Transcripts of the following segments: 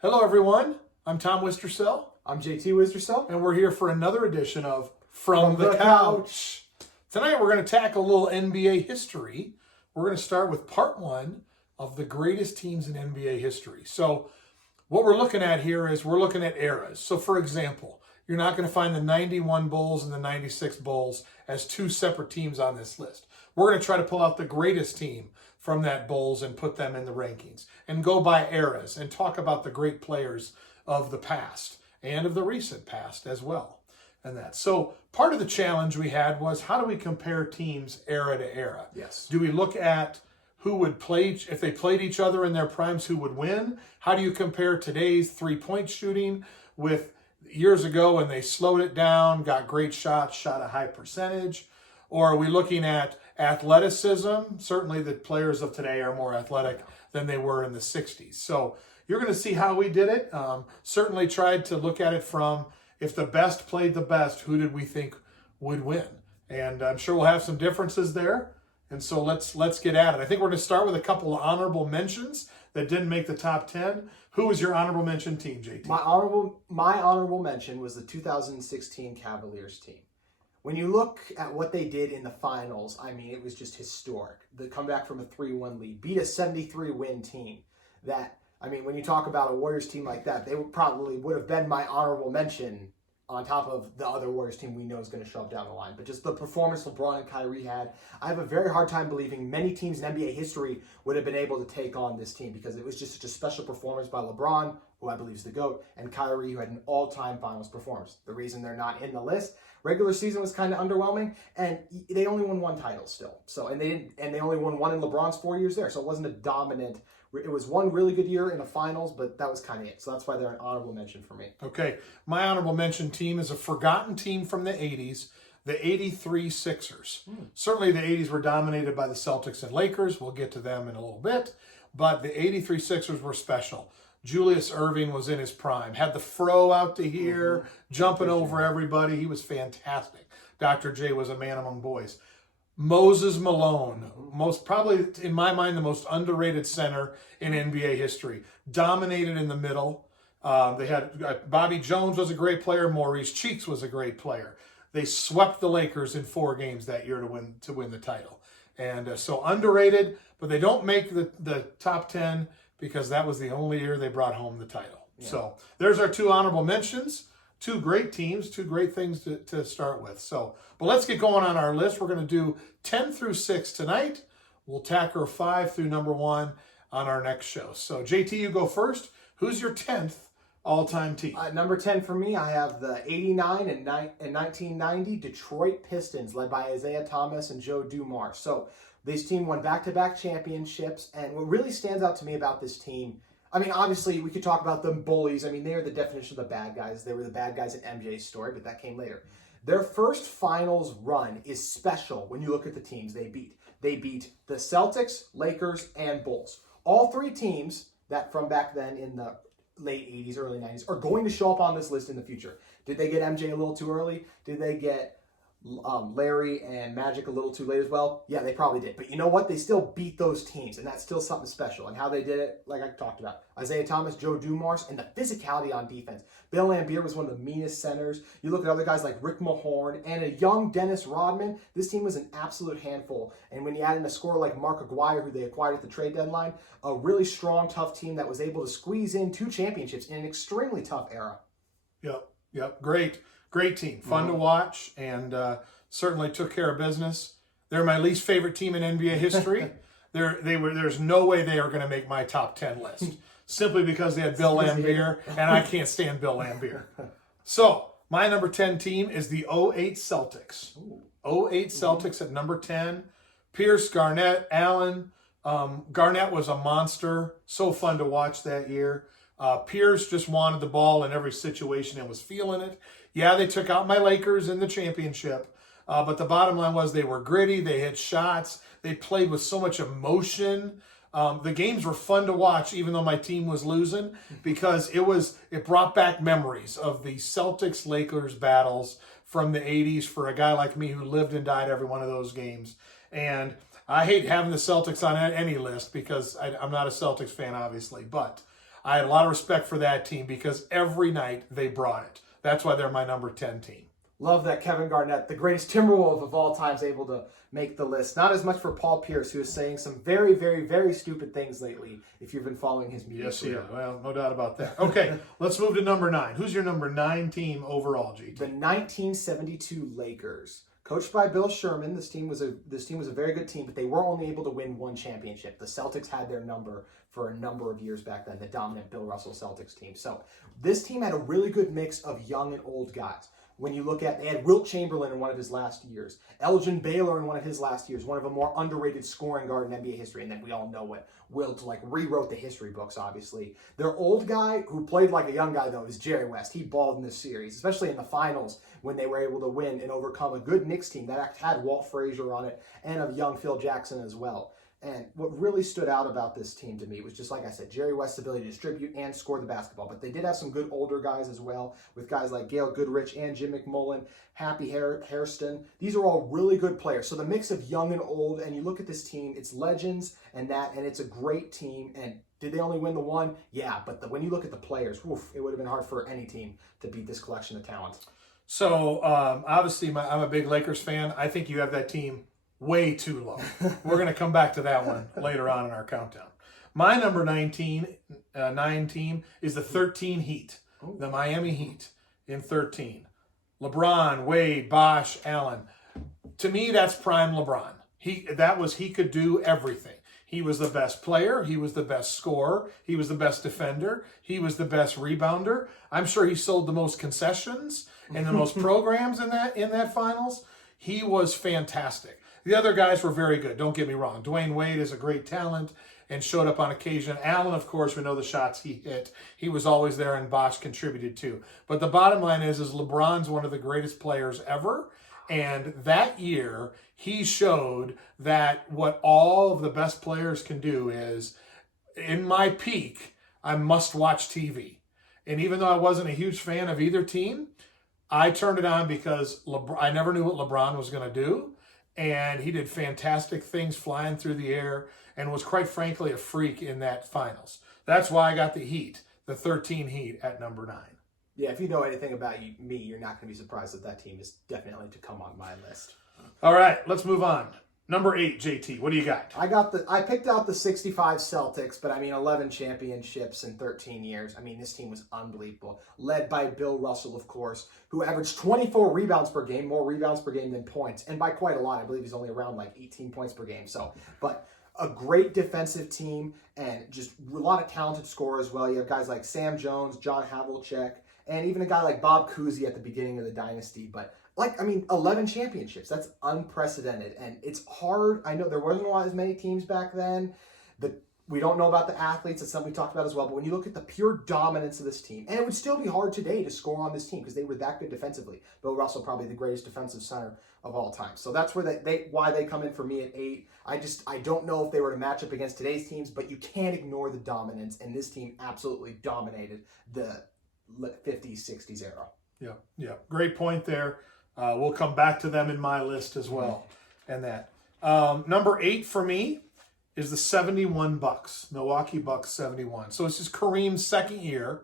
Hello, everyone. I'm Tom Wistrcill, I'm JT Wistrcill. and we're here for another edition of From the Couch. Tonight, we're going to tackle a little NBA history. We're going to start with part one of the greatest teams in NBA history. So, what we're looking at here is we're looking at eras. So, for example, you're not going to find the 91 Bulls and the 96 Bulls as two separate teams on this list. We're going to try to pull out the greatest team from that Bulls and put them in the rankings and go by eras and talk about the great players of the past and of the recent past as well. And that. So part of the challenge we had was, how do we compare teams era to era? Yes. Do we look at who would play, if they played each other in their primes, who would win? How do you compare today's three-point shooting with years ago when they slowed it down, got great shots, shot a high percentage? Or are we looking at athleticism? Certainly the players of today are more athletic than they were in the 60s. So you're going to see how we did it. Certainly tried to look at it from, if the best played the best, who did we think would win? And I'm sure we'll have some differences there. And so let's get at it. I think we're going to start with a couple of honorable mentions that didn't make the top 10. Who was your honorable mention team, JT? My honorable mention was the 2016 Cavaliers team. When you look at what they did in the finals, I mean, it was just historic. The comeback from a 3-1 lead, beat a 73-win team. When you talk about a Warriors team like that, they would have been my honorable mention on top of the other Warriors team we know is going to shove down the line. But just the performance LeBron and Kyrie had, I have a very hard time believing many teams in NBA history would have been able to take on this team, because it was just such a special performance by LeBron, who I believe is the GOAT, and Kyrie, who had an all-time finals performance. The reason they're not in the list, regular season was kind of underwhelming, and they only won one title still. They only won one in LeBron's 4 years there, so it wasn't a dominant. It was one really good year in the finals, but that was kind of it. So that's why they're an honorable mention for me. Okay, my honorable mention team is a forgotten team from the 80s, the 83 Sixers. Certainly the 80s were dominated by the Celtics and Lakers. We'll get to them in a little bit. But the 83 Sixers were special. Julius Erving was in his prime, had the fro out to here, jumping over everybody. He was fantastic. Dr. J was a man among boys. Moses Malone, probably in my mind the most underrated center in NBA history. Dominated in the middle. They had Bobby Jones was a great player. Maurice Cheeks was a great player. They swept the Lakers in 4 games that year to win the title. And so underrated, but they don't make the top 10 because that was the only year they brought home the title. Yeah. So there's our 2 honorable mentions. 2 great teams, 2 great things to start with. But let's get going on our list. We're going to do 10 through 6 tonight. We'll tackle 5 through number 1 on our next show. So, JT, you go first. Who's your 10th all-time team? Number 10 for me, I have the 89 and 1990 Detroit Pistons, led by Isaiah Thomas and Joe Dumars. So this team won back-to-back championships, and what really stands out to me about this team, obviously, we could talk about them bullies. They are the definition of the bad guys. They were the bad guys in MJ's story, but that came later. Their first finals run is special when you look at the teams they beat. They beat the Celtics, Lakers, and Bulls. All 3 teams that from back then in the late 80s, early 90s are going to show up on this list in the future. Did they get MJ a little too early? Did they get Larry and Magic a little too late as well? Yeah, they probably did. But you know what? They still beat those teams, and that's still something special. And how they did it, like I talked about, Isaiah Thomas, Joe Dumars, and the physicality on defense. Bill Laimbeer was one of the meanest centers. You look at other guys like Rick Mahorn and a young Dennis Rodman. This team was an absolute handful. And when you add in a scorer like Mark Aguirre, who they acquired at the trade deadline, a really strong, tough team that was able to squeeze in 2 championships in an extremely tough era. Yep. Great team. Fun to watch, and certainly took care of business. They're my least favorite team in NBA history. There's no way they are going to make my top 10 list, simply because they had Bill Laimbeer, and I can't stand Bill Laimbeer. So my number 10 team is the 08 Celtics. 08 Celtics at number 10. Pierce, Garnett, Allen. Garnett was a monster. So fun to watch that year. Pierce just wanted the ball in every situation and was feeling it. Yeah, they took out my Lakers in the championship, but the bottom line was they were gritty. They hit shots. They played with so much emotion. The games were fun to watch, even though my team was losing, because it brought back memories of the Celtics-Lakers battles from the 80s for a guy like me who lived and died every one of those games. And I hate having the Celtics on any list because I'm not a Celtics fan, obviously, but I had a lot of respect for that team because every night they brought it. That's why they're my number 10 team. Love that Kevin Garnett, the greatest Timberwolf of all time, is able to make the list. Not as much for Paul Pierce, who is saying some very, very, very stupid things lately, if you've been following his media. Yes, yeah. Well, no doubt about that. Okay, let's move to number 9. Who's your number 9 team overall, GT? The 1972 Lakers. Coached by Bill Sherman, this team was a very good team, but they were only able to win one championship. The Celtics had their number for a number of years back then, the dominant Bill Russell Celtics team. So this team had a really good mix of young and old guys. When you look at, they had Wilt Chamberlain in one of his last years, Elgin Baylor in one of his last years, one of a more underrated scoring guard in NBA history, and then we all know what Wilt rewrote the history books, obviously. Their old guy, who played like a young guy, though, is Jerry West. He balled in this series, especially in the finals when they were able to win and overcome a good Knicks team that had Walt Frazier on it and a young Phil Jackson as well. And what really stood out about this team to me was just, like I said, Jerry West's ability to distribute and score the basketball. But they did have some good older guys as well, with guys like Gail Goodrich and Jim McMullen, Happy Hairston. These are all really good players. So the mix of young and old, and you look at this team, it's legends and it's a great team. And did they only win the one? Yeah, but when you look at the players, it would have been hard for any team to beat this collection of talent. So, obviously, I'm a big Lakers fan. I think you have that team way too low. We're going to come back to that one later on in our countdown. My number 9 team is the 13 Heat, the Miami Heat in 13. LeBron, Wade, Bosh, Allen. To me, that's prime LeBron. He could do everything. He was the best player. He was the best scorer. He was the best defender. He was the best rebounder. I'm sure he sold the most concessions and the most programs in that finals. He was fantastic. The other guys were very good. Don't get me wrong. Dwayne Wade is a great talent and showed up on occasion. Allen, of course, we know the shots he hit. He was always there, and Bosh contributed too. But the bottom line is LeBron's one of the greatest players ever. And that year, he showed that what all of the best players can do is, in my peak, I must watch TV. And even though I wasn't a huge fan of either team, I turned it on because I never knew what LeBron was going to do. And he did fantastic things flying through the air and was, quite frankly, a freak in that finals. That's why I got the Heat, the 13 Heat, at number 9. Yeah, if you know anything about me, you're not going to be surprised that team is definitely to come on my list. All right, let's move on. Number 8, JT, what do you got? I picked out the 65 Celtics, but 11 championships in 13 years. This team was unbelievable. Led by Bill Russell, of course, who averaged 24 rebounds per game, more rebounds per game than points, and by quite a lot. I believe he's only around 18 points per game. But a great defensive team and just a lot of talented scorers as well. You have guys like Sam Jones, John Havlicek, and even a guy like Bob Cousy at the beginning of the dynasty. But 11 championships. That's unprecedented. And it's hard. I know there wasn't as many teams back then. We don't know about the athletes. It's something we talked about as well. But when you look at the pure dominance of this team, and it would still be hard today to score on this team because they were that good defensively. Bill Russell, probably the greatest defensive center of all time. So that's where why they come in for me at 8. I don't know if they were to match up against today's teams, but you can't ignore the dominance. And this team absolutely dominated the 50s, 60s era. Yeah. Great point there. We'll come back to them in my list as well. And that. Number 8 for me is the 71 Bucks. Milwaukee Bucks 71. So this is Kareem's second year.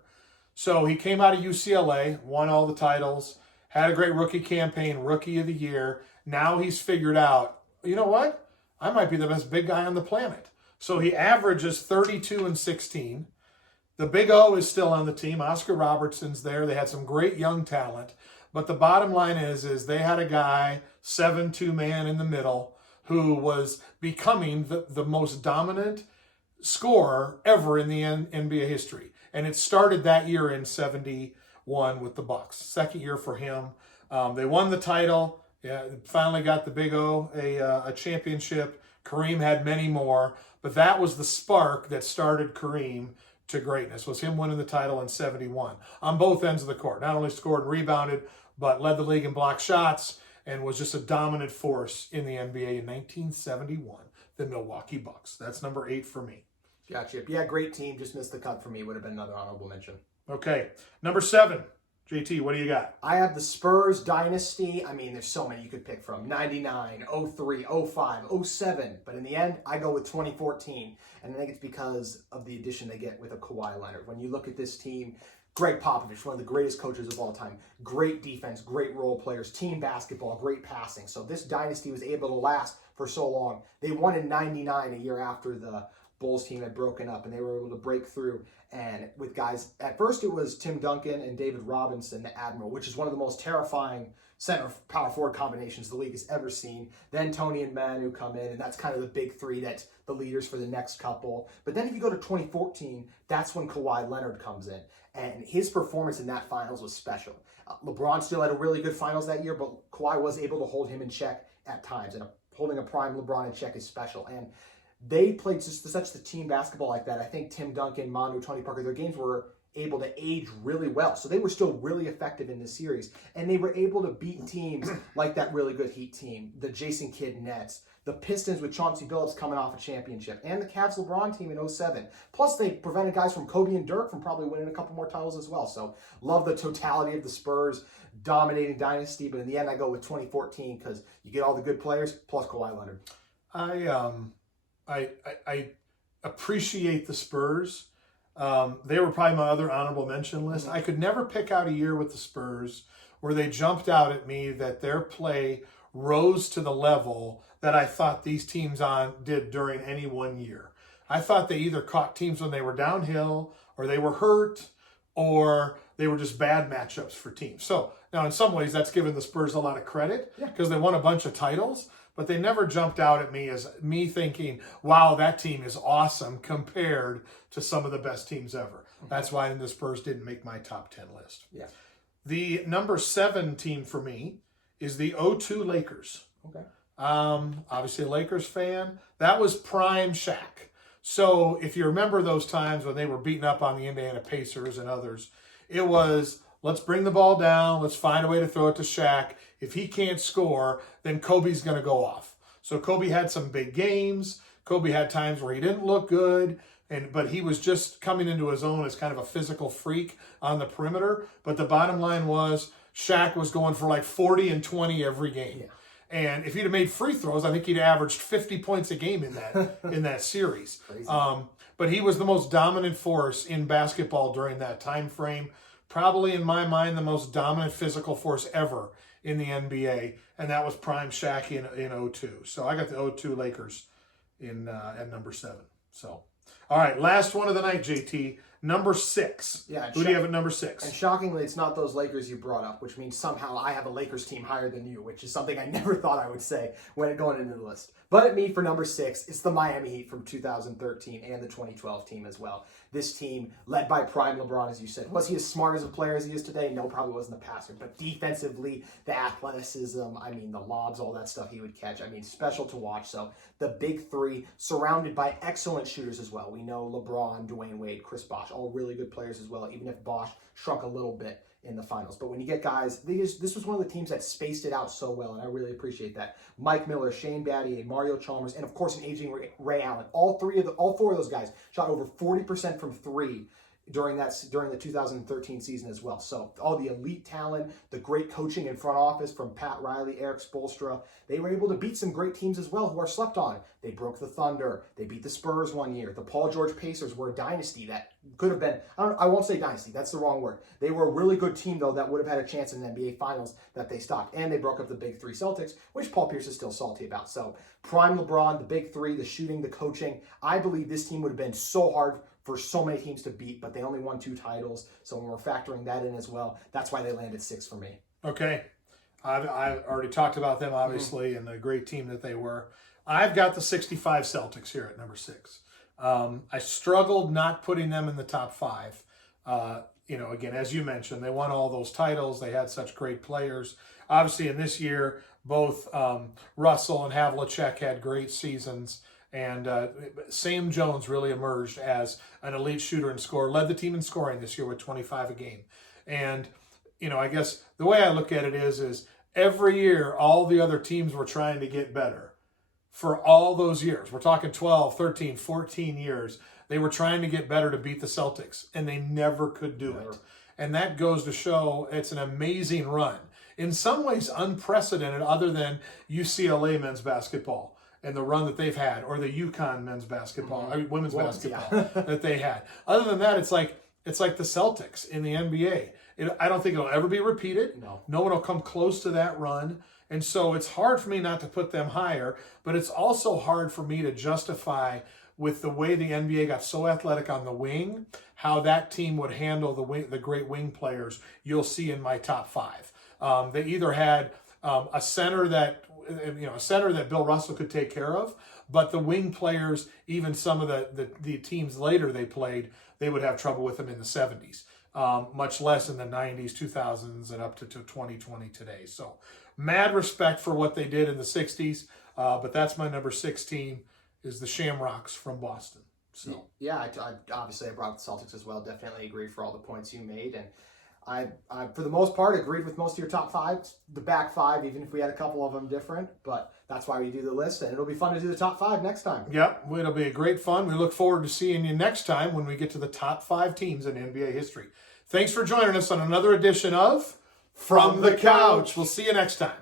So he came out of UCLA, won all the titles, had a great rookie campaign, rookie of the year. Now he's figured out, you know what? I might be the best big guy on the planet. So he averages 32 and 16. The Big O is still on the team. Oscar Robertson's there. They had some great young talent. But the bottom line is they had a guy, 7-2 man in the middle, who was becoming the most dominant scorer ever in the NBA history. And it started that year in 71 with the Bucks. Second year for him. They won the title. Yeah, finally got the Big O a championship. Kareem had many more. But that was the spark that started Kareem to greatness, was him winning the title in 71 on both ends of the court. Not only scored and rebounded, but led the league in block shots and was just a dominant force in the NBA in 1971, the Milwaukee Bucks. That's number 8 for me. Gotcha. Yeah, great team. Just missed the cut for me. Would have been another honorable mention. Okay. Number 7, JT, what do you got? I have the Spurs dynasty. I mean, there's so many you could pick from. 99, 03, 05, 07. But in the end, I go with 2014. And I think it's because of the addition they get with a Kawhi Leonard. When you look at this team, Greg Popovich, one of the greatest coaches of all time. Great defense, great role players, team basketball, great passing. So this dynasty was able to last for so long. They won in 99, a year after the Bulls team had broken up, and they were able to break through. And with guys, at first it was Tim Duncan and David Robinson, the Admiral, which is one of the most terrifying center power forward combinations the league has ever seen. Then Tony and Manu come in, and that's kind of the big three that's the leaders for the next couple. But then if you go to 2014, that's when Kawhi Leonard comes in. And his performance in that finals was special. LeBron still had a really good finals that year, but Kawhi was able to hold him in check at times. And holding a prime LeBron in check is special. And they played just such the team basketball like that. I think Tim Duncan, Manu, Tony Parker, their games were able to age really well. So they were still really effective in this series. And they were able to beat teams like that really good Heat team, the Jason Kidd Nets, the Pistons with Chauncey Billups coming off a championship, and the Cavs LeBron team in 07. Plus, they prevented guys from Kobe and Dirk from probably winning a couple more titles as well. So love the totality of the Spurs dominating dynasty. But in the end, I go with 2014 because you get all the good players plus Kawhi Leonard. I appreciate the Spurs. They were probably my other honorable mention list. I could never pick out a year with the Spurs where they jumped out at me that their play rose to the level that I thought these teams did during any one year. I thought they either caught teams when they were downhill, or they were hurt, or they were just bad matchups for teams. So now in some ways that's given the Spurs a lot of credit because they won a bunch of titles, but they never jumped out at me as me thinking, wow, that team is awesome compared to some of the best teams ever. That's why the Spurs didn't make my top 10 list. Yeah. The number 7 team for me is the 02 Lakers. Okay. Obviously a Lakers fan. That was prime Shaq. So if you remember those times when they were beating up on the Indiana Pacers and others, it was, let's bring the ball down. Let's find a way to throw it to Shaq. If he can't score, then Kobe's going to go off. So Kobe had some big games. Kobe had times where he didn't look good, but he was just coming into his own as kind of a physical freak on the perimeter. But the bottom line was Shaq was going for like 40 and 20 every game. Yeah. And if he'd have made free throws, I think he'd averaged 50 points a game in that series. But he was the most dominant force in basketball during that time frame. Probably, in my mind, the most dominant physical force ever in the NBA, and that was prime Shaq in 02. So I got the 02 Lakers at number 7. So, all right, last one of the night, JT. Number 6. Yeah. Who do you have at number 6? And shockingly, it's not those Lakers you brought up, which means somehow I have a Lakers team higher than you, which is something I never thought I would say when going into the list. But at me, for number 6, it's the Miami Heat from 2013 and the 2012 team as well. This team, led by prime LeBron, as you said. Was he as smart as a player as he is today? No, probably wasn't the passer. But defensively, the athleticism, the lobs, all that stuff he would catch. Special to watch. So the big three, surrounded by excellent shooters as well. We know LeBron, Dwayne Wade, Chris Bosh, all really good players as well, even if Bosh shrunk a little bit in the finals. But when you get guys, this was one of the teams that spaced it out so well, and I really appreciate that. Mike Miller, Shane Battier, Mario Chalmers, and of course an aging Ray Allen. All four of those guys shot over 40% from 3 during the 2013 season as well. So all the elite talent, the great coaching in front office from Pat Riley, Eric Spoelstra, they were able to beat some great teams as well who are slept on. They broke the Thunder. They beat the Spurs one year. The Paul George Pacers were a dynasty that could have been, I won't say dynasty, that's the wrong word. They were a really good team, though, that would have had a chance in the NBA Finals that they stopped. And they broke up the Big Three Celtics, which Paul Pierce is still salty about. So prime LeBron, the Big Three, the shooting, the coaching. I believe this team would have been so hard for so many teams to beat, but they only won 2 titles. So when we're factoring that in as well, that's why they landed 6 for me. Okay. I've already talked about them, obviously, and the great team that they were. I've got the 65 Celtics here at number 6. I struggled not putting them in the top 5. Again, as you mentioned, they won all those titles. They had such great players. Obviously, in this year, both Russell and Havlicek had great seasons. And Sam Jones really emerged as an elite shooter and scorer, led the team in scoring this year with 25 a game. And, I guess the way I look at it is every year, all the other teams were trying to get better for all those years. We're talking 12, 13, 14 years. They were trying to get better to beat the Celtics, and they never could do it. And that goes to show it's an amazing run. In some ways, unprecedented, other than UCLA men's basketball and the run that they've had, or the UConn men's basketball, women's basketball that they had. Other than that, it's like the Celtics in the NBA. I don't think it'll ever be repeated. No one will come close to that run. And so it's hard for me not to put them higher, but it's also hard for me to justify, with the way the NBA got so athletic on the wing, how that team would handle the great wing players you'll see in my top 5. They either had a center that Bill Russell could take care of, but the wing players, even some of the teams later they played, they would have trouble with them in the 70s, much less in the 90s, 2000s, and up to 2020 today. So mad respect for what they did in the 60s, but that's my number 16 is the Shamrocks from Boston. So yeah, I obviously I brought the Celtics as well. Definitely agree for all the points you made, and I for the most part agreed with most of your top 5, the back 5, even if we had a couple of them different. But that's why we do the list, and it'll be fun to do the top 5 next time. Yep, it'll be a great fun. We look forward to seeing you next time when we get to the top 5 teams in NBA history. Thanks for joining us on another edition of From the Couch. We'll see you next time.